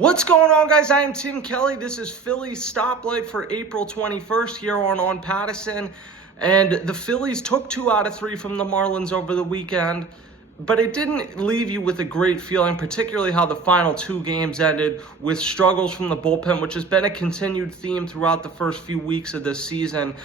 What's going on, guys? I am Tim Kelly. This is Phillies Stoplight for April 21st here on Patterson. And the Phillies took 2 out of 3 from the Marlins over the weekend, but it didn't leave you with a great feeling, particularly how the final 2 games ended with struggles from the bullpen, which has been a continued theme throughout the first few weeks of this season.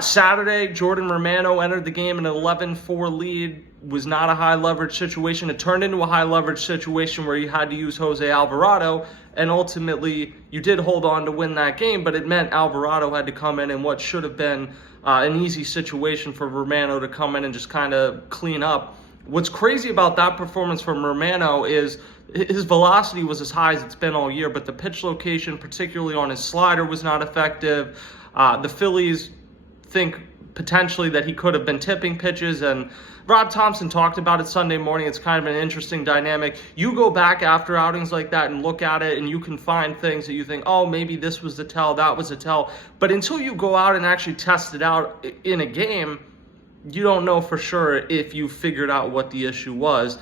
Saturday, Jordan Romano entered the game in an 11-4 lead. Was not a high leverage situation. It turned into a high leverage situation where you had to use Jose Alvarado, and ultimately you did hold on to win that game, but it meant Alvarado had to come in what should have been an easy situation for Romano to come in and just kind of clean up. What's crazy about that performance from Romano is his velocity was as high as it's been all year, but the pitch location, particularly on his slider, was not effective. The Phillies think potentially that he could have been tipping pitches, and Rob Thompson talked about it Sunday morning. It's kind of an interesting dynamic. You go back after outings like that and look at it, and you can find things that you think, oh, maybe this was the tell, that was the tell. But until you go out and actually test it out in a game, you don't know for sure if you figured out what the issue was.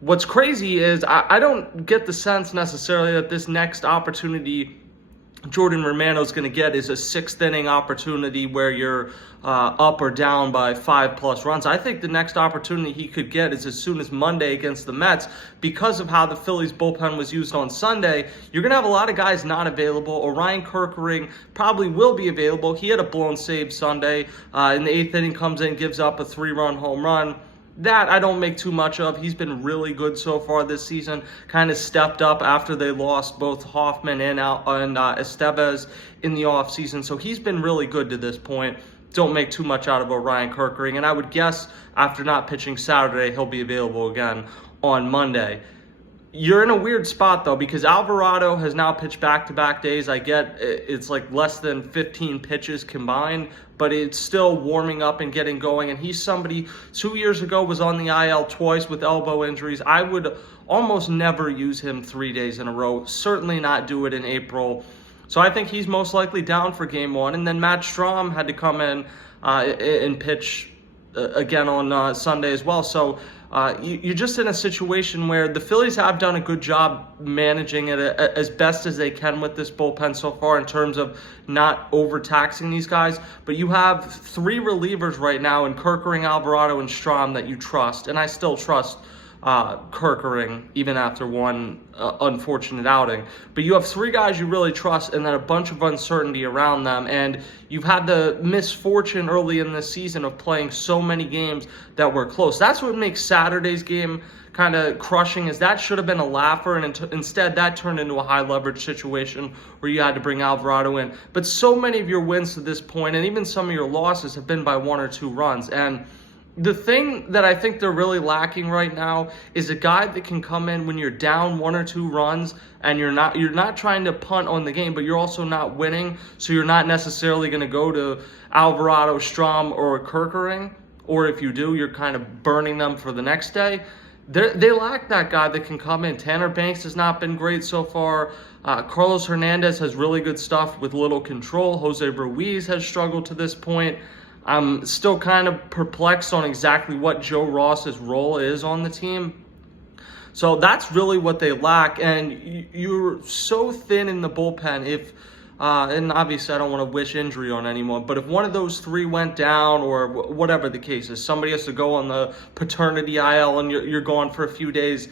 What's crazy is I don't get the sense necessarily that this next opportunity Jordan Romano is going to get is a 6th inning opportunity where you're up or down by 5+ runs. I think the next opportunity he could get is as soon as Monday against the Mets. Because of how the Phillies bullpen was used on Sunday, you're going to have a lot of guys not available. Orion Kerkering probably will be available. He had a blown save Sunday. In the 8th inning, comes in, gives up a 3-run home run. That I don't make too much of. He's been really good so far this season. Kind of stepped up after they lost both Hoffman and Estevez in the offseason. So he's been really good to this point. Don't make too much out of Orion Kerkering. And I would guess after not pitching Saturday, he'll be available again on Monday. You're in a weird spot, though, because Alvarado has now pitched back-to-back days. I get it's like less than 15 pitches combined, but it's still warming up and getting going. And he's somebody 2 years ago was on the IL twice with elbow injuries. I would almost never use him 3 days in a row, certainly not do it in April. So I think he's most likely down for Game 1. And then Matt Strahm had to come in and pitch again on Sunday as well. So you're just in a situation where the Phillies have done a good job managing it as best as they can with this bullpen so far in terms of not overtaxing these guys. But you have 3 relievers right now in Kerkering, Alvarado, and Strahm that you trust. And I still trust Kerkering even after one unfortunate outing. But you have 3 guys you really trust and then a bunch of uncertainty around them. And you've had the misfortune early in this season of playing so many games that were close. That's what makes Saturday's game kind of crushing, is that should have been a laugher, and instead that turned into a high leverage situation where you had to bring Alvarado in. But so many of your wins to this point, and even some of your losses, have been by 1 or 2 runs. And the thing that I think they're really lacking right now is a guy that can come in when you're down 1 or 2 runs and you're not trying to punt on the game, but you're also not winning, so you're not necessarily going to go to Alvarado, Strahm, or Kerkering, or if you do, you're kind of burning them for the next day. They lack that guy that can come in. Tanner Banks has not been great so far. Carlos Hernandez has really good stuff with little control. Jose Ruiz has struggled to this point. I'm still kind of perplexed on exactly what Joe Ross's role is on the team. So that's really what they lack. And you're so thin in the bullpen. And obviously I don't want to wish injury on anyone, but if one of those 3 went down or whatever the case is, somebody has to go on the paternity IL and you're gone for a few days,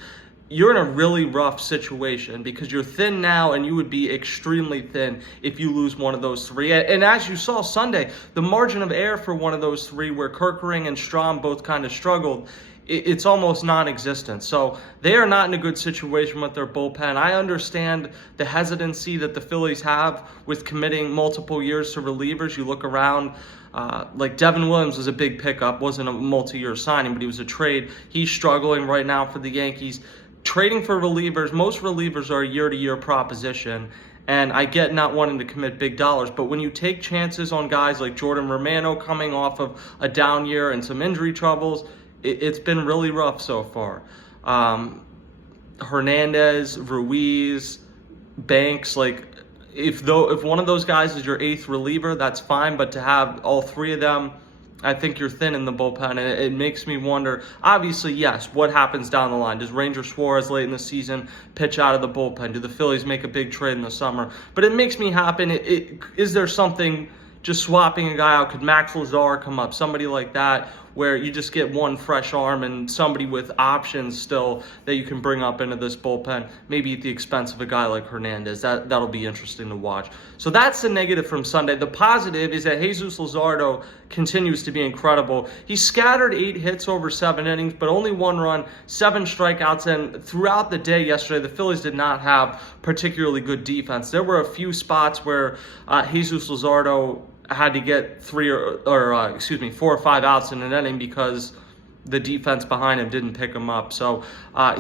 you're in a really rough situation because you're thin now, and you would be extremely thin if you lose one of those 3. And as you saw Sunday, the margin of error for one of those 3 where Kerkering and Strahm both kind of struggled, it's almost non-existent. So they are not in a good situation with their bullpen. I understand the hesitancy that the Phillies have with committing multiple years to relievers. You look around, like Devin Williams was a big pickup, wasn't a multi-year signing, but he was a trade. He's struggling right now for the Yankees. Trading for relievers, most relievers are a year-to-year proposition, and I get not wanting to commit big dollars, but when you take chances on guys like Jordan Romano coming off of a down year and some injury troubles, it's been really rough so far. Hernandez, Ruiz, Banks, like if one of those guys is your 8th reliever, that's fine, but to have all 3 of them I think you're thin in the bullpen, and it makes me wonder. Obviously, yes, what happens down the line? Does Ranger Suarez late in the season pitch out of the bullpen? Do the Phillies make a big trade in the summer? But it makes me happen. Is there something, just swapping a guy out? Could Max Lazar come up? Somebody like that, where you just get one fresh arm and somebody with options still that you can bring up into this bullpen, maybe at the expense of a guy like Hernandez. That'll be interesting to watch. So that's the negative from Sunday. The positive is that Jesús Luzardo continues to be incredible. He scattered 8 hits over 7 innings, but only 1 run, 7 strikeouts, and throughout the day yesterday, the Phillies did not have particularly good defense. There were a few spots where Jesús Luzardo had to get 4 or 5 outs in an inning because the defense behind him didn't pick him up. So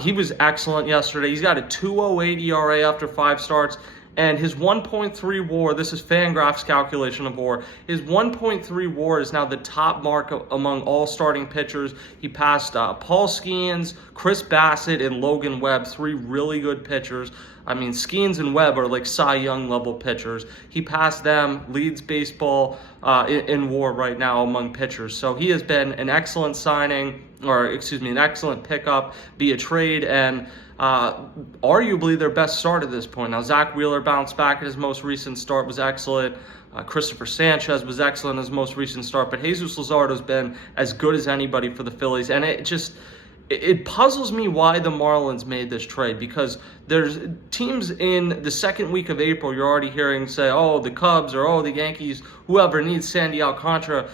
he was excellent yesterday. He's got a 2.08 ERA after 5 starts, and his 1.3 WAR, this is Fangraph's calculation of WAR, his 1.3 WAR is now the top mark among all starting pitchers. He passed Paul Skeens, Chris Bassett, and Logan Webb, 3 really good pitchers. I mean, Skeens and Webb are like Cy Young level pitchers. He passed them, leads baseball in WAR right now among pitchers. So he has been an excellent an excellent pickup via trade, and arguably their best start at this point. Now, Zach Wheeler bounced back at his most recent start, was excellent. Christopher Sanchez was excellent in his most recent start, but Jesús Luzardo has been as good as anybody for the Phillies, and it puzzles me why the Marlins made this trade, because there's teams in the second week of April you're already hearing say, oh, the Cubs or the Yankees, whoever needs Sandy Alcantara.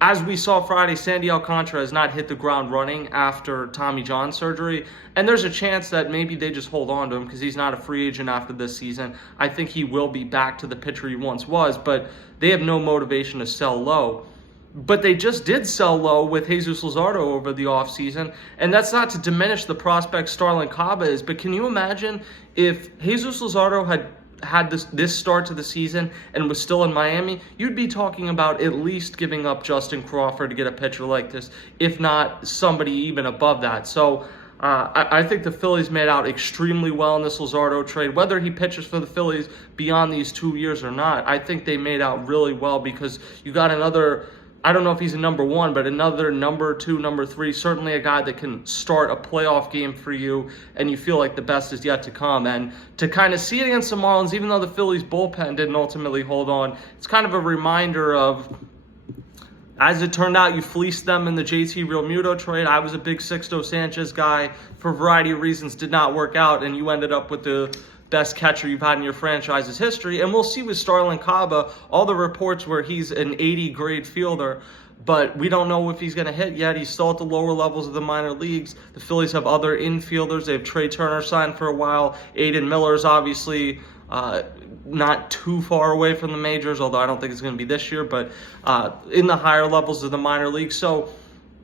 As we saw Friday, Sandy Alcantara has not hit the ground running after Tommy John surgery, and there's a chance that maybe they just hold on to him because he's not a free agent after this season. I think he will be back to the pitcher he once was, but they have no motivation to sell low. But they just did sell low with Jesús Luzardo over the offseason, and that's not to diminish the prospect Starlin Caba is, but can you imagine if Jesús Luzardo had this start to the season and was still in Miami? You'd be talking about at least giving up Justin Crawford to get a pitcher like this, if not somebody even above that. So I think the Phillies made out extremely well in this Luzardo trade. Whether he pitches for the Phillies beyond these 2 years or not, I think they made out really well, because you got another, I don't know if he's a number 1, but another number 2, number 3, certainly a guy that can start a playoff game for you, and you feel like the best is yet to come. And to kind of see it against the Marlins, even though the Phillies bullpen didn't ultimately hold on, it's kind of a reminder of, as it turned out, you fleeced them in the JT Realmuto trade. I was a big Sixto Sanchez guy. For a variety of reasons, did not work out, and you ended up with the best catcher you've had in your franchise's history. And we'll see with Starlin Caba, all the reports where he's an 80 grade fielder, but we don't know if he's going to hit yet. He's still at the lower levels of the minor leagues. The Phillies have other infielders. They have Trey Turner signed for a while. Aiden Miller's obviously not too far away from the majors, although I don't think it's going to be this year, but in the higher levels of the minor leagues. So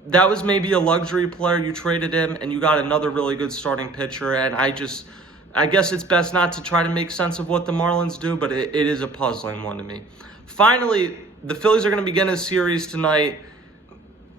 that was maybe a luxury player. You traded him, and you got another really good starting pitcher, and I guess it's best not to try to make sense of what the Marlins do, but it is a puzzling one to me. Finally, the Phillies are going to begin a series tonight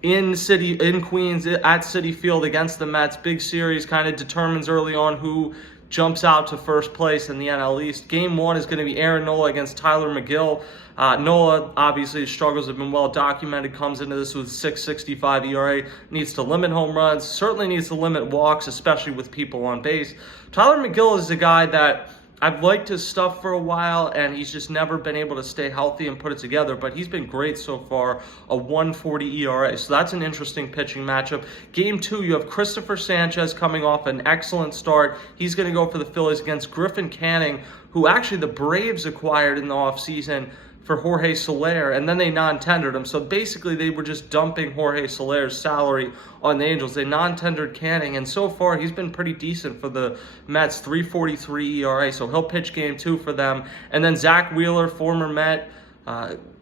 in Queens at Citi Field against the Mets. Big series, kind of determines early on who jumps out to first place in the NL East. Game 1 is going to be Aaron Nola against Tyler McGill. Nola, obviously, his struggles have been well documented, comes into this with 6.65 ERA, needs to limit home runs, certainly needs to limit walks, especially with people on base. Tyler McGill is a guy that I've liked his stuff for a while, and he's just never been able to stay healthy and put it together, but he's been great so far, a 1.40 ERA. So that's an interesting pitching matchup. Game 2, you have Christopher Sanchez coming off an excellent start. He's going to go for the Phillies against Griffin Canning, who actually the Braves acquired in the offseason for Jorge Soler, and then they non-tendered him. So basically they were just dumping Jorge Soler's salary on the Angels. They non-tendered Canning, and so far he's been pretty decent for the Mets, 3.43 ERA, so he'll pitch game 2 for them. And then Zach Wheeler, former Met,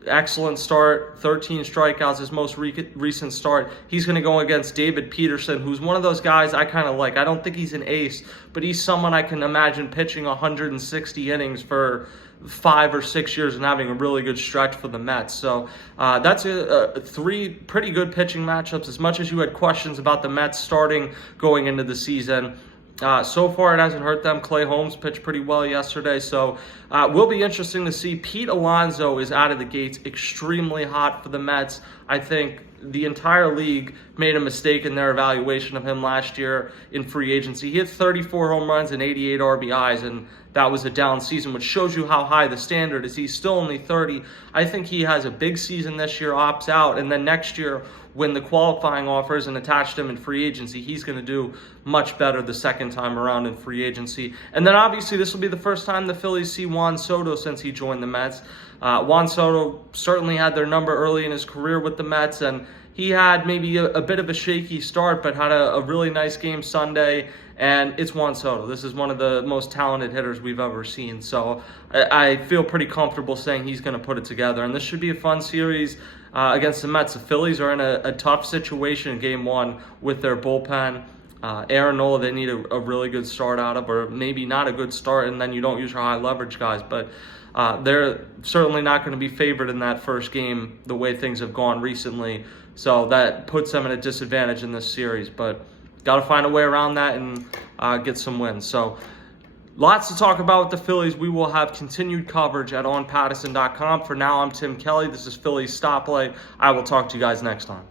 excellent start, 13 strikeouts, his most recent start. He's going to go against David Peterson, who's one of those guys I kind of like. I don't think he's an ace, but he's someone I can imagine pitching 160 innings for 5 or 6 years and having a really good stretch for the Mets. So that's 3 pretty good pitching matchups. As much as you had questions about the Mets starting going into the season, So far, it hasn't hurt them. Clay Holmes pitched pretty well yesterday, so will be interesting to see. Pete Alonso is out of the gates extremely hot for the Mets. I think the entire league made a mistake in their evaluation of him last year in free agency. He hit 34 home runs and 88 RBIs, and that was a down season, which shows you how high the standard is. He's still only 30. I think he has a big season this year, opts out, and then next year, when the qualifying offer isn't attached to him in free agency, he's going to do much better the second time around in free agency. And then obviously this will be the first time the Phillies see Juan Soto since he joined the Mets. Juan Soto certainly had their number early in his career with the Mets, and he had maybe a bit of a shaky start, but had a really nice game Sunday. And it's Juan Soto. This is one of the most talented hitters we've ever seen. So I feel pretty comfortable saying he's going to put it together. And this should be a fun series against the Mets. The Phillies are in a tough situation in Game 1 with their bullpen. Aaron Nola, they need a really good start out of, or maybe not a good start, and then you don't use your high leverage guys. But they're certainly not going to be favored in that first game the way things have gone recently. So that puts them at a disadvantage in this series. But got to find a way around that and get some wins. So lots to talk about with the Phillies. We will have continued coverage at onpattison.com. For now, I'm Tim Kelly. This is Phillies Stoplight. I will talk to you guys next time.